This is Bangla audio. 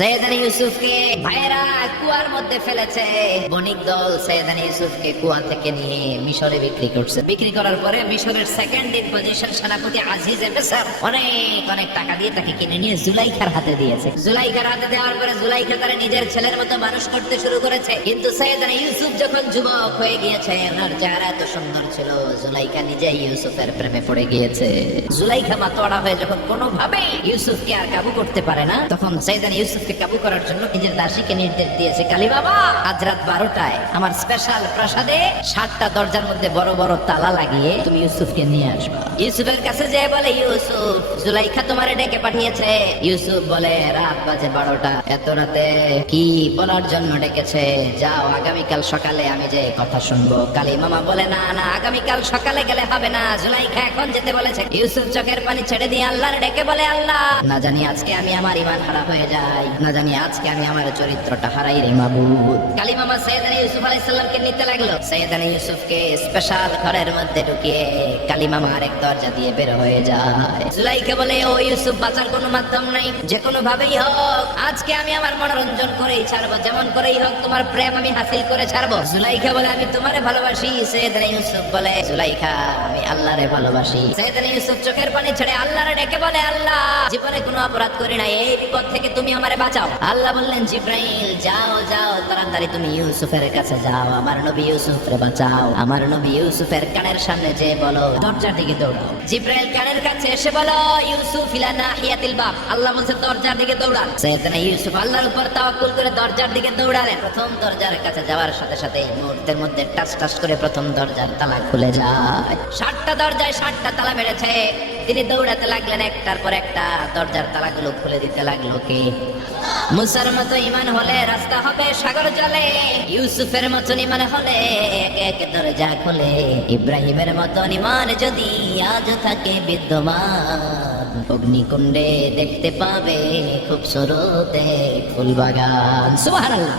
সৈয়দানা ইউসুফকে ভাইয়েরা কুয়ার মধ্যে ফেলেছে। বণিক দল সৈয়দানা ইউসুফকে কুয়া থেকে নিয়ে মিশরে বিক্রি করছে। বিক্রি করার পরে মিশরের সেকেন্ড ইন পজিশন সেনাপতি আজিজে মিসর অনেক অনেক টাকা দিয়ে তাকে কিনে নিয়ে জুলাইখার হাতে দিয়েছে। জুলাইখার হাতে দেওয়ার পরে জুলাইখা তার নিজের ছেলের মতো মানুষ করতে শুরু করেছে। কিন্তু সৈয়দানা ইউসুফ যখন যুবক হয়ে গিয়েছে, ওনার চেহারা এত সুন্দর ছিল, জুলাইখা নিজেই ইউসুফের প্রেমে পড়ে গিয়েছে। জুলাইখা মাতোয়ারা হয়ে যখন কোনোভাবে ইউসুফকে আর কাবু করতে পারে না, তখন সৈয়দানা ইউসুফকে কাবু করার জন্য নিজের দাসীকে নির্দেশ দিয়েছে, কালী বাবা আজ রাত 12টায় আমার স্পেশাল প্রাসাদে 7টা দরজার মধ্যে বড় বড় তালা লাগিয়ে তুমি ইউসুফকে নিয়ে আসবা। ইউসুফের কাছে যেয়ে বলে, ইউসুফ জুলাইখা তোমারে ডেকে পাঠিয়েছে। ইউসুফ বলে, রাত বাজে 12টা, এত রাতে কি বলার জন্য ডেকেছে? যাও, আগামীকাল সকালে আমি যে কথা শুনবো। কালী মামা বলে, না না, আগামীকাল সকালে গেলে হবে না, জুলাইখা এখন যেতে বলেছে। ইউসুফ চোখের পানি ছেড়ে দিয়ে আল্লাহর ডেকে বলে, আল্লাহ না জানি আজকে আমি আমার ঈমান হারা হয়ে যাই, না জানি আজকে আমি আমার চরিত্রটা হারাই রে মাবুদ। কালী মামা সৈয়দানা ইউসুফ আলাইহিস সালামকে নিতে লাগলো। সৈয়দানা ইউসুফকে স্পেশাল ঘরের মধ্যে ঢুকিয়ে কালী মামা আরেক দরজা দিয়ে বের হয়ে যায়। জুলাইখা বলে, ও ইউসুফ, বাঁচার কোনো মাধ্যম নাই, যে কোনো ভাবেই হোক আজকে আমি আমার মনোরঞ্জন করেই ছাড়বো, যেমন করেই হোক তোমার প্রেম আমি হাসিল করে ছাড়বো। জুলাইখা বলে, আমি তোমারে ভালোবাসি। সৈয়দানা ইউসুফ বলে, জুলাইখা আমি আল্লাহরে ভালোবাসি। সৈয়দানা ইউসুফ চোখের পানি ছেড়ে আল্লাহরে ডেকে বলে, আল্লাহ জীবনে কোনো অপরাধ করি না, এই বিপদ থেকে তুমি আমারে বাঁচাও। আল্লাহ বললেন, জিব্রাইল যাও যাও, তাড়াতাড়ি তুমি ইউসুফের কাছে যাও, আমার নবী ইউসুফরে বাঁচাও। আমার নবী ইউসুফের কানের সামনে যে বলো, দরজার দিকে দৌড়াও। জিব্রাইল কানের কাছে এসে বলো, ইউসুফ ইলা নাহিয়াতিল বাব। আল্লাহ বলছে দরজার দিকে দৌড়ান। সৈয়দনা ইউসুফ আল্লাহর উপর তাওয়াক্কুল করে দরজার দিকে দৌড়ালেন। প্রথম দরজার কাছে যাওয়ার সাথে সাথে মুহূর্তের মধ্যে টাস টাস করে প্রথম দরজার তালা খুলে যায়। 7টা দরজায় 7টা তালা মেরেছে। তিনি দৌড়াতে লাগলেন, একটার পর একটা দরজার তালাগুলো খুলে দিতে লাগলো কে? মুসার মতো ঈমান হলে রাস্তা হবে সাগর জলে, ইউসুফের মতো ঈমান হলে এক এক দরজা খুলে, ইব্রাহিমের মতো ঈমান যদি আজ থাকে বিদ্যমান, অগ্নিকুণ্ডে দেখতে পাবে খুব সুরতে ফুলবাগান। সুবহানাল্লাহ।